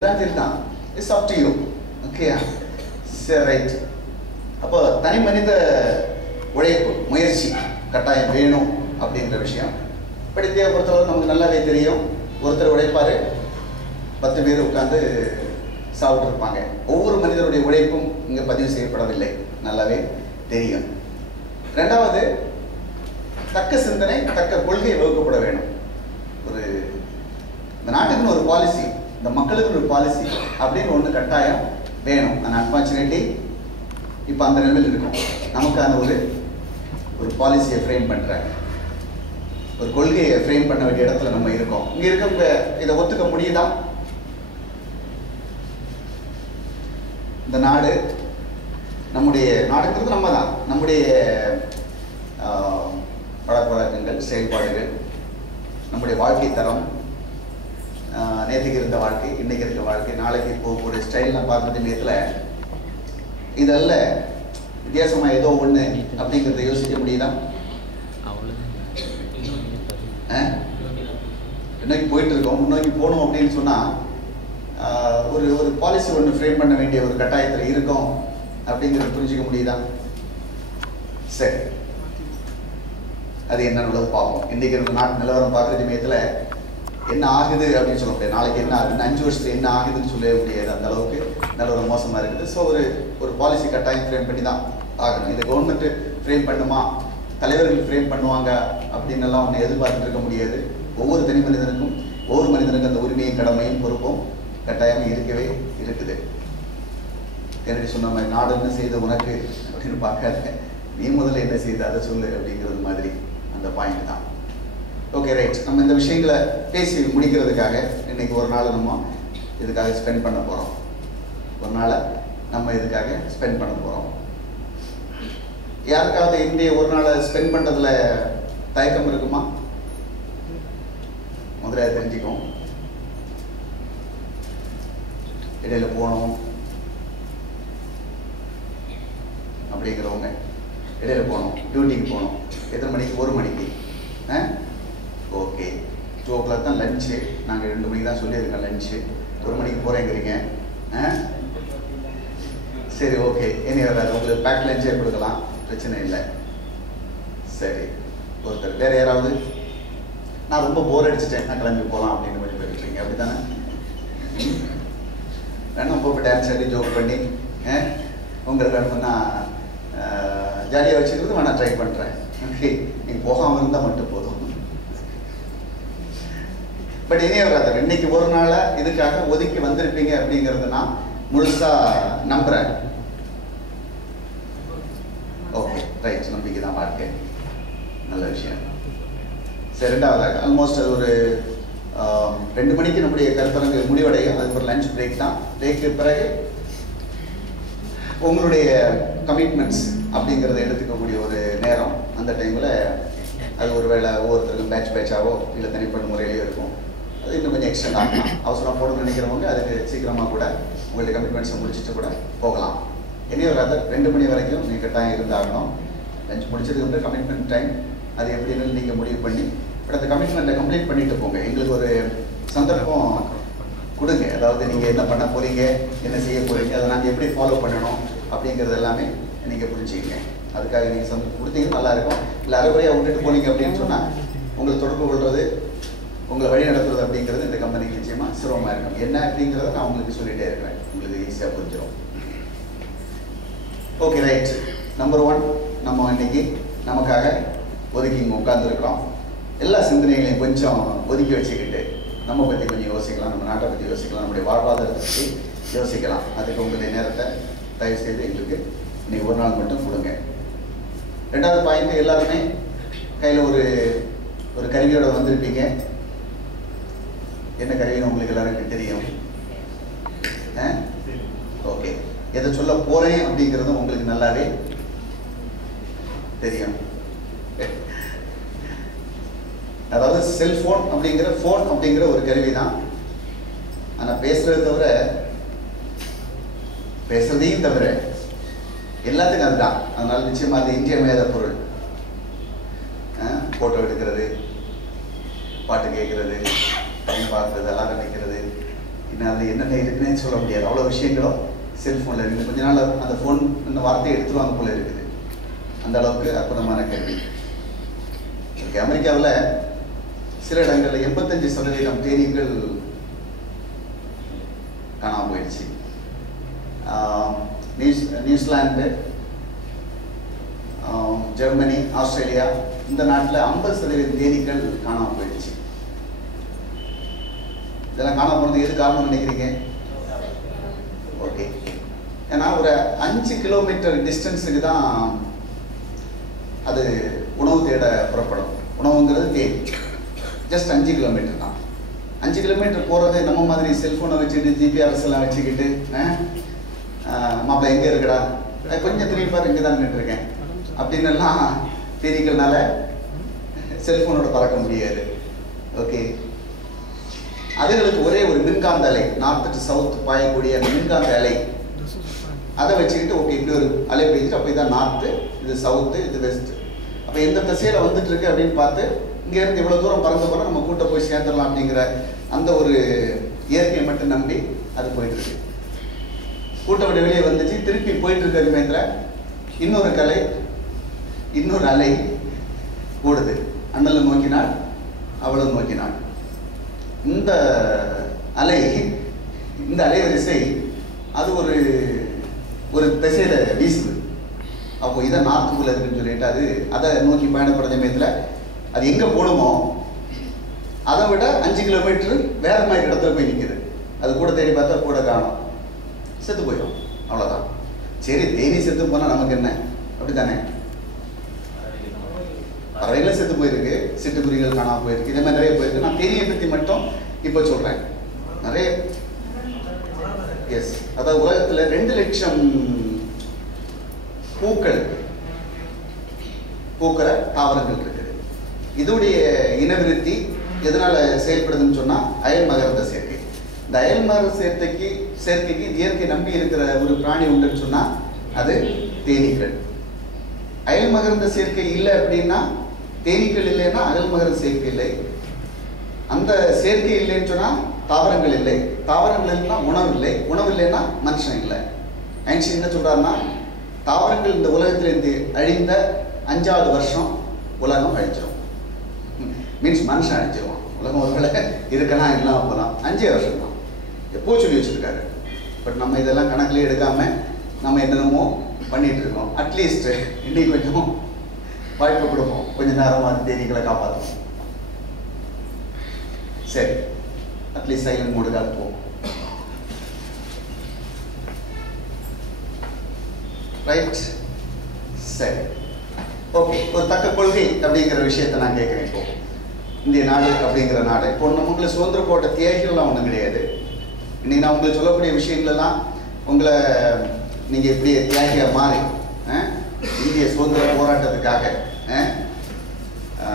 It's up to you. Okay, say right. அப்போ தனி மனித உழைப்பு முயற்சி கட்டாயம் வேணும் அப்படின்ற விஷயம். பட் இந்தியாவை பொறுத்தவரை நமக்கு நல்லாவே தெரியும். ஒருத்தர் உழைப்பாரு, 10 பேர் உட்கார்ந்து சாப்பிட்டு இருப்பாங்க. ஒவ்வொரு மனிதனுடைய உழைப்பும் இங்கே பதிவு செய்யப்படவில்லை, நல்லாவே தெரியும். ரெண்டாவது, தக்க சிந்தனை, தக்க கொள்கை வகுக்கப்பட வேணும். ஒரு இந்த நாட்டுக்குன்னு ஒரு பாலிசி, இந்த மக்களுக்கு ஒரு பாலிசி அப்படின்னு ஒன்று கட்டாயம் வேணும். ஆனால் அன்ஃபார்ச்சுனேட்லி இப்போ அந்த நிலைமையில் இருக்கும். நமக்கான ஒரு பாலிசியை ஃப்ரேம் பண்ணுறாங்க, ஒரு கொள்கையை ஃப்ரேம் பண்ண வேண்டிய இடத்துல நம்ம இருக்கோம். இங்கே இருக்க இதை ஒத்துக்க முடியுதா? இந்த நாடு நம்முடைய நாடுங்கிறது நம்ம தான். நம்முடைய பழக்கவழக்கங்கள், செயல்பாடுகள், நம்முடைய வாழ்க்கை தரம், நேற்றுக்கு இருந்த வாழ்க்கை, இன்னைக்கு இருக்க வாழ்க்கை, நாளைக்கு போகக்கூடிய ஸ்டைல்லாம் பார்க்குற நேரத்தில் இதெல்லாம் வித்தியாசமாக ஏதோ ஒன்று அப்படிங்கிறத யோசிக்க முடியுதா? இன்னைக்கு போயிட்டு இருக்கோம், முன்னோக்கி போகணும் அப்படின்னு சொன்னால் ஒரு பாலிசி ஒன்று ஃப்ரேம் பண்ண வேண்டிய ஒரு கட்டாயத்தில் இருக்கோம் அப்படிங்கிறத புரிஞ்சிக்க முடியுதா? சரி, அது என்னன்னு பார்ப்போம். இன்றைக்கி இருக்க நாட்டு நிலவரம் பார்க்குற சமயத்தில் என்ன ஆகுது அப்படின்னு சொல்ல முடியாது. நாளைக்கு என்ன ஆகுதுன்னு 5 வருஷத்துல என்ன ஆகுதுன்னு சொல்ல முடியாது. அந்த அளவுக்கு நிலவரம் மோசமாக இருக்குது. ஸோ ஒரு பாலிசி கட்டாயம் ஃப்ரேம் பண்ணி தான் ஆகணும். இதை கவர்மெண்ட்டு ஃப்ரேம் பண்ணுமா, தலைவர்கள் ஃப்ரேம் பண்ணுவாங்க அப்படின்னு எல்லாம் ஒன்று எதிர்பார்த்துட்டு இருக்க முடியாது. ஒவ்வொரு தனி மனிதனுக்கும், ஒவ்வொரு மனிதனுக்கும் அந்த உரிமையும் கடமையும் பொறுப்பும் கட்டாயம் இருக்கவே இருக்குது. கென்னடி சொன்ன மாதிரி நாடு என்ன செய்த உனக்கு அப்படின்னு பார்க்காத, நீ முதல்ல என்ன செய்த அதை சொல்லு அப்படிங்கிறது மாதிரி அந்த பாயிண்ட் தான். Okay, right. நம்ம இந்த விஷயங்களை பேசி முடிக்கிறதுக்காக இன்னைக்கு ஒரு நாள் நம்ம இதுக்காக ஸ்பெண்ட் பண்ண போகிறோம். ஒரு நாளை நம்ம இதுக்காக ஸ்பெண்ட் பண்ண போகிறோம். யாருக்காவது இந்திய ஒரு நாளை ஸ்பெண்ட் பண்ணுறதுல தயக்கம் இருக்குமா? முதல்ல தெரிஞ்சுக்கும். இடையில போகணும் அப்படிங்கிறவங்க, இடையில போகணும், டியூட்டிக்கு போகணும். எத்தனை மணிக்கு? 1 மணிக்கு. ஓகே, 2 o'clock தான் லஞ்சு. நாங்கள் 2 மணிக்கு தான் சொல்லியிருக்கோம் லஞ்சு. 1 மணிக்கு போகிறேங்கிறீங்க. சரி, ஓகே, இனி வராது. உங்களுக்கு பேக் லஞ்சே கொடுக்கலாம், பிரச்சனை இல்லை. சரி, ஒருத்தர் வேறு யாராவது, நான் ரொம்ப போர் அடிச்சுட்டேன், நான் கிளம்பி போகலாம் அப்படின்னு கொஞ்சம் பேர் இருக்கீங்க, அப்படி தானே? வேணும் போய் டான்ஸ் ஆடி ஜோக் பண்ணி உங்களுக்கு வேணும்னா ஜாலியாக வச்சுக்கிறது நான் ட்ரை பண்ணுறேன். ஓகே, நீங்கள் போகாமல் இருந்தால் மட்டும் போதும். பட் இனி வராது. இன்னைக்கு ஒரு நாளை இதுக்காக ஒதுக்கி வந்திருப்பீங்க அப்படிங்கிறது நான் முழுசாக நம்புகிறேன். Okay, right. நம்பிக்கை தான் வாழ்க்கை. நல்ல விஷயம். சரி, ரெண்டாவதாக ஆல்மோஸ்ட் அது ஒரு 2 மணிக்கு நம்முடைய கருத்தரங்கு முடிவடையும். அது ஒரு லஞ்ச் பிரேக் தான். பிரேக்கு பிறகு உங்களுடைய கமிட்மெண்ட்ஸ் அப்படிங்கிறத எடுத்துக்கக்கூடிய ஒரு நேரம். அந்த டைமில் அது ஒரு வேளை ஒவ்வொருத்தருக்கும் பேட்சாவோ இல்லை தனிப்பட்ட முறையிலையோ இருக்கும். அது இன்னும் கொஞ்சம் எக்ஸ்டெண்ட் ஆகலாம். அவசரம் போடணும்னு நினைக்கிறவங்க அதுக்கு சீக்கிரமாக கூட உங்களுடைய கமிட்மெண்ட்ஸை முடிச்சுட்டு கூட போகலாம். இனி ஒரு 2 மணி வரைக்கும் நீங்கள் கட்டாயம் இருந்தாகணும். லஞ்ச் முடிச்சதுக்கு வந்து கமிட்மெண்ட் டைம், அது எப்படின்னு நீங்கள் முடிவு பண்ணி பட் அந்த கமிட்மெண்ட்டை கம்ப்ளீட் பண்ணிட்டு போங்க. எங்களுக்கு ஒரு சந்தர்ப்பம் கொடுங்க. அதாவது நீங்கள் என்ன பண்ண போகிறீங்க, என்ன செய்ய போகிறீங்க, அதை நாங்கள் எப்படி ஃபாலோ பண்ணணும் அப்படிங்கிறது எல்லாமே நீங்கள் புரிஞ்சுக்கிங்க. அதுக்காக நீங்கள் சந்தர்ப்பம் கொடுத்தீங்கன்னா நல்லாயிருக்கும். இல்லை அரைக்குறையாக விட்டுட்டு போனீங்க அப்படின்னு சொன்னால் உங்களை தொடர்பு கொள்வது, உங்களை வழி நடத்துறது அப்படிங்கிறது இந்த கம்பெனிக்கு நிச்சயமாக சிரமமாக இருக்கும். என்ன அப்படிங்கிறத நான் உங்களுக்கு சொல்லிகிட்டே இருக்கிறேன், உங்களுக்கு ஈஸியாக புரிஞ்சிடும். Okay, right. நம்பர் 1, நம்ம இன்னைக்கு நமக்காக ஒதுக்கி இங்கே உட்காந்துருக்கிறோம். எல்லா சிந்தனைகளையும் கொஞ்சம் ஒதுக்கி வச்சுக்கிட்டு நம்ம பற்றி கொஞ்சம் யோசிக்கலாம், நம்ம நாட்டை பற்றி யோசிக்கலாம், நம்முடைய வாழ்வாதாரத்தை பற்றி யோசிக்கலாம். அதுக்கு உங்களுடைய நேரத்தை தயவு செய்து எங்களுக்கு இன்னைக்கு ஒரு நாள் மட்டும் கொடுங்க. ரெண்டாவது பாயிண்ட், எல்லாருமே கையில் ஒரு கருவியோட வந்திருப்பீங்க. என்ன கருவின்னு உங்களுக்கு எல்லாருக்கும் தெரியும். ஓகே, எதை சொல்ல போகிறேன் அப்படிங்கிறதும் உங்களுக்கு நல்லாவே தெரியும். அதாவது செல்ஃபோன் அப்படிங்கிற ஒரு கருவி தான். ஆனால் பேசுறதையும் தவிர எல்லாத்துக்கும் அதுதான். அதனால நிச்சயமாக அது இன்றியமையாத பொருள். ஃபோட்டோ எடுக்கிறது, பாட்டு கேட்கறது, டைம் பார்க்குறது, எல்லாம் நினைக்கிறது, இன்னும் அதில் என்னென்ன இருக்குன்னு சொல்ல முடியாது. அவ்வளோ விஷயங்களும் செல்ஃபோனில் இருக்குது. கொஞ்ச நாள் அந்த ஃபோன் இந்த வார்த்தையை எடுத்துருவாங்க போல இருக்குது. அந்த அளவுக்கு அற்புதமான கல்வி. அமெரிக்காவில் சில இடங்களில் 85% தேனீக்கள் காணாமல் போயிடுச்சு. நியூசிலாந்து, ஜெர்மனி, ஆஸ்திரேலியா இந்த நாட்டில் 50% தேனீக்கள் காணாமல் போயிடுச்சு. இதெல்லாம் காணாமல் போனது எது காரணம்னு நினைக்கிறீங்க? ஓகே, ஏன்னா ஒரு 5 கிலோமீட்டர் டிஸ்டன்ஸுக்கு தான் அது உணவு தேட புறப்படும். உணவுங்கிறது தேடி ஜஸ்ட் 5 கிலோமீட்டர் தான். 5 கிலோமீட்டர் போகிறது நம்ம மாதிரி செல்ஃபோனை வச்சுக்கிட்டு ஜிபிஆர்எஸ் எல்லாம் வச்சுக்கிட்டு மாப்பிள்ளை எங்கே இருக்கடா, கொஞ்சம் திரும்பி பாரு, இங்கே தான் நின்றுருக்கேன் அப்படின்னு எல்லாம் தேனீக்கள்னால செல்ஃபோனோட பறக்க முடியாது. ஓகே, அதுகளுக்கு ஒரே ஒரு மின்காந்த அலை, நார்த் டு சவுத் பாயக்கூடிய அந்த மின்காந்த அலை, அதை வச்சுக்கிட்டு ஓகே இப்படி ஒரு அலை பெய்ஞ்சிட்டு அப்போ இதான் நார்த்து, இது சவுத்து, இது வெஸ்ட்டு, அப்போ எந்த திசையில் வந்துட்டு இருக்கு அப்படின்னு பார்த்து இங்கேருந்து இவ்வளோ தூரம் பறந்து போனால் நம்ம கூட்ட போய் சேர்ந்துடலாம் அப்படிங்கிற அந்த ஒரு இயற்கையை மட்டும் நம்பி அது போயிட்டுருக்கு. கூட்ட விட வெளியே வந்துச்சு, திருப்பி போயிட்டு இருக்க சமயத்தில் இன்னொரு அலை ஓடுது. அண்ணலும் நோக்கினாள், அவளும் நோக்கினாள். இந்த அலைவரிசை அது ஒரு திசையில வீசுது. அப்போ இதை நார்த்துக்குள்ள இருக்குன்னு சொல்லிட்டு அதை நோக்கி பயணப்படுற சமயத்தில் அது எங்கே போடுமோ அதை விட 5 கிலோமீட்டர் வேற மாதிரி இடத்துல போய் நிற்குது. அது கூட தேடி பார்த்தா கூட காணும், செத்து போயிடும். அவ்வளோதான். சரி, தேனி செத்து போனால் நமக்கு என்ன, அப்படி தானே? பறவைகளை செத்து போயிருக்கு, சிட்டுக்குருவிகள் காணாமல் போயிருக்கு, இதே மாதிரி நிறைய போயிருக்கு. நான் தேனியை பற்றி மட்டும் இப்போ சொல்கிறேன். நிறைய எஸ், அதாவது உலகத்தில் 2 லட்சம் பூக்கிற தாவரங்கள் இருக்குது. இதோடைய இனவிருத்தி எதனால செயல்படுதுன்னு சொன்னால் அயல் மகரந்த சேர்க்கை. இந்த அயல் மகர சேர்க்கைக்கு இயற்கை நம்பி இருக்கிற ஒரு பிராணி உண்டுன்னு சொன்னால் அது தேனீக்கள். அயல் மகரந்த சேர்க்கை இல்லை அப்படின்னா, தேனீக்கள் இல்லைன்னா அயல் மகரந்த சேர்க்கை இல்லை. அந்த சேர்க்கை இல்லைன்னு சொன்னால் தாவரங்கள் இல்லை, தாவரங்கள் இல்லைன்னா உணவு இல்லை, உணவு இல்லைன்னா மனுஷன் இல்லை. ஐன்ஸ்டீன் என்ன சொல்றாருன்னா, தாவரங்கள் இந்த உலகத்திலிருந்து அழிந்த 5வது வருஷம் உலகம் அழிச்சிடும். மீன்ஸ் மனுஷன் அழிச்சிருவான். உலகம் ஒருவேளை இருக்கலாம் இல்லாமல் போகலாம், 5 வருஷம் தான் எப்போ சொல்லி வச்சிருக்காரு. பட் நம்ம இதெல்லாம் கணக்கிலே எடுக்காம நம்ம என்னென்னமோ பண்ணிட்டு இருக்கோம். அட்லீஸ்ட் இன்னைக்கு கொஞ்சம் வாய்ப்பு கொடுப்போம், கொஞ்சம் நேரமாக தேனீக்களை காப்பாற்றுவோம். சரி, அட்லீஸ்ட் சைலண்ட் மோடுக்கு அனுப்புவோம். ரைட், சரி, ஓகே. ஒரு தக்க கொள்கை அப்படிங்கிற விஷயத்தை நான் கேட்குறேன். இப்போ இந்திய நாடு அப்படிங்கிற நாடு, இப்போ உங்களுக்கு சுதந்திர போட்ட தியாகிகள்லாம் ஒன்றும் கிடையாது. இன்னைக்கு நான் உங்களுக்கு சொல்லக்கூடிய விஷயங்களெல்லாம் உங்களை நீங்கள் எப்படி தியாகியாக மாறி இந்திய சுதந்திர போராட்டத்துக்காக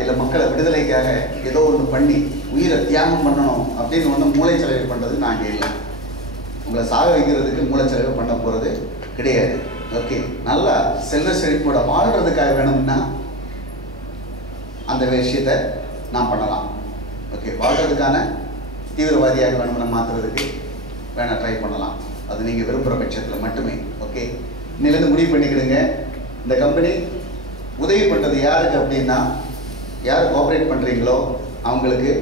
இல்லை மக்களை விடுதலைக்காக ஏதோ ஒன்று பண்ணி உயிரை தியாகம் பண்ணணும் அப்படின்னு ஒன்று மூளை செலவு பண்ணுறது நாங்கள் இல்லை. உங்களை சாக வைக்கிறதுக்கு மூளை செலவு பண்ண போகிறது கிடையாது. ஓகே, நல்லா செல்வ செழிப்போட வாழ்கிறதுக்காக வேணும்னா அந்த விஷயத்தை நான் பண்ணலாம். ஓகே, வாழ்கிறதுக்கான தீவிரவாதியாக வேணும்னா மாற்றுறதுக்கு வேணால் ட்ரை பண்ணலாம். அது நீங்கள் விரும்புகிற பட்சத்தில் மட்டுமே. ஓகே, இன்னிலேருந்து முடிவு பண்ணிக்கிடுங்க. இந்த கம்பெனி உதவி பண்ணுறது யாருக்கு அப்படின்னா, யார் கோஆப்ரேட் பண்ணுறீங்களோ அவங்களுக்கு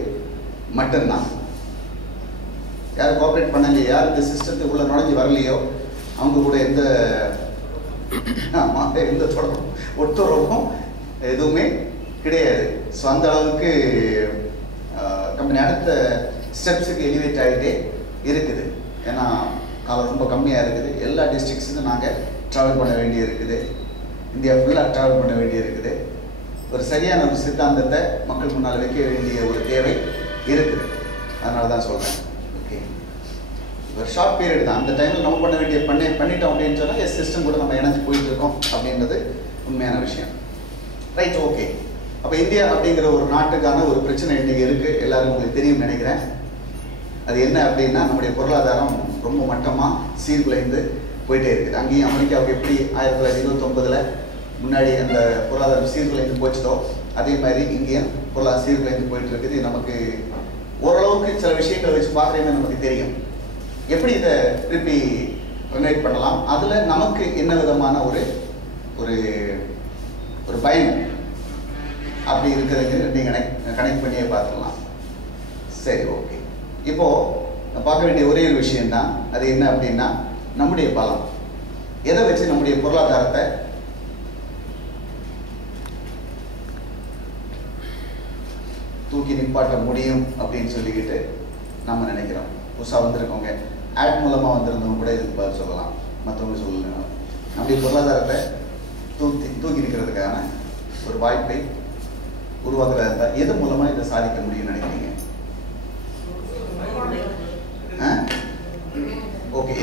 மட்டும்தான். யார் கோஆப்ரேட் பண்ணலையோ, யார் இந்த சிஸ்டத்துக்குள்ளே நுழைஞ்சி வரலையோ அவங்க கூட எந்த தொடர்பும் ஒட்டுறவும் எதுவுமே கிடையாது. ஸோ அந்த அளவுக்கு கம்பெனி அடுத்த ஸ்டெப்ஸுக்கு எலிவேட் ஆகிட்டே இருக்குது. ஏன்னா காலம் ரொம்ப கம்மியாக இருக்குது. எல்லா டிஸ்ட்ரிக்ஸுக்கும் நாங்கள் ட்ராவல் பண்ண வேண்டி இருக்குது. இந்தியா ஃபுல்லாக ட்ராவல் பண்ண வேண்டி இருக்குது. ஒரு சரியான ஒரு சித்தாந்தத்தை மக்கள் முன்னால் வைக்க வேண்டிய ஒரு தேவை இருக்குது. அதனால தான் சொல்கிறேன். ஓகே, ஒரு ஷார்ட் பீரியட் தான். அந்த டைமில் நம்ம பண்ண வேண்டிய பண்ணிட்டோம் அப்படின்னு சொன்னால் சிஸ்டம் கூட நம்ம இணைஞ்சு போயிட்டு இருக்கோம் அப்படின்றது உண்மையான விஷயம். Right, okay. அப்போ இந்தியா அப்படிங்கிற ஒரு நாட்டுக்கான ஒரு பிரச்சனை இன்றைக்கி இருக்குது. எல்லாரும் உங்களுக்கு தெரியும் நினைக்கிறேன். அது என்ன அப்படின்னா, நம்முடைய பொருளாதாரம் ரொம்ப மட்டமாக சீர்குலைந்து போயிட்டே இருக்குது. அங்கேயும் அமெரிக்காவுக்கு எப்படி 1929 முன்னாடி அந்த பொருளாதாரம் சீர்குலைந்து போச்சுதோ அதே மாதிரி இங்கேயும் பொருளாதார சீர்குலைந்து போயிட்டு இருக்குது. நமக்கு ஓரளவுக்கு சில விஷயங்களை வச்சு பார்க்குறேன்னு நமக்கு தெரியும். எப்படி இதை திருப்பி ரெனரேட் பண்ணலாம், அதில் நமக்கு என்ன விதமான ஒரு ஒரு ஒரு பயன் அப்படி இருக்கிறதுக்கு நீங்கள் கனெக்ட் பண்ணியே பார்த்துக்கலாம். சரி, ஓகே. இப்போது பார்க்க வேண்டிய ஒரே ஒரு விஷயம்தான், அது என்ன அப்படின்னா நம்முடைய பலம். எதை வச்சு நம்முடைய பொருளாதாரத்தை தூக்கி நிப்பாட்ட முடியும் அப்படின்னு சொல்லிக்கிட்டு நம்ம நினைக்கிறோம். புதுசாக வந்திருக்கவங்க ஆட் மூலமாக வந்திருந்தவங்க கூட இதுக்கு பதில் சொல்லலாம், மற்றவங்க சொல்லலாம். நம்முடைய பொருளாதாரத்தை தூக்கி நிற்கிறதுக்கான ஒரு வாய்ப்பை உருவாக்குறதா எது மூலமாக இதை சாதிக்க முடியும்னு நினைக்கிறீங்க? ஓகே.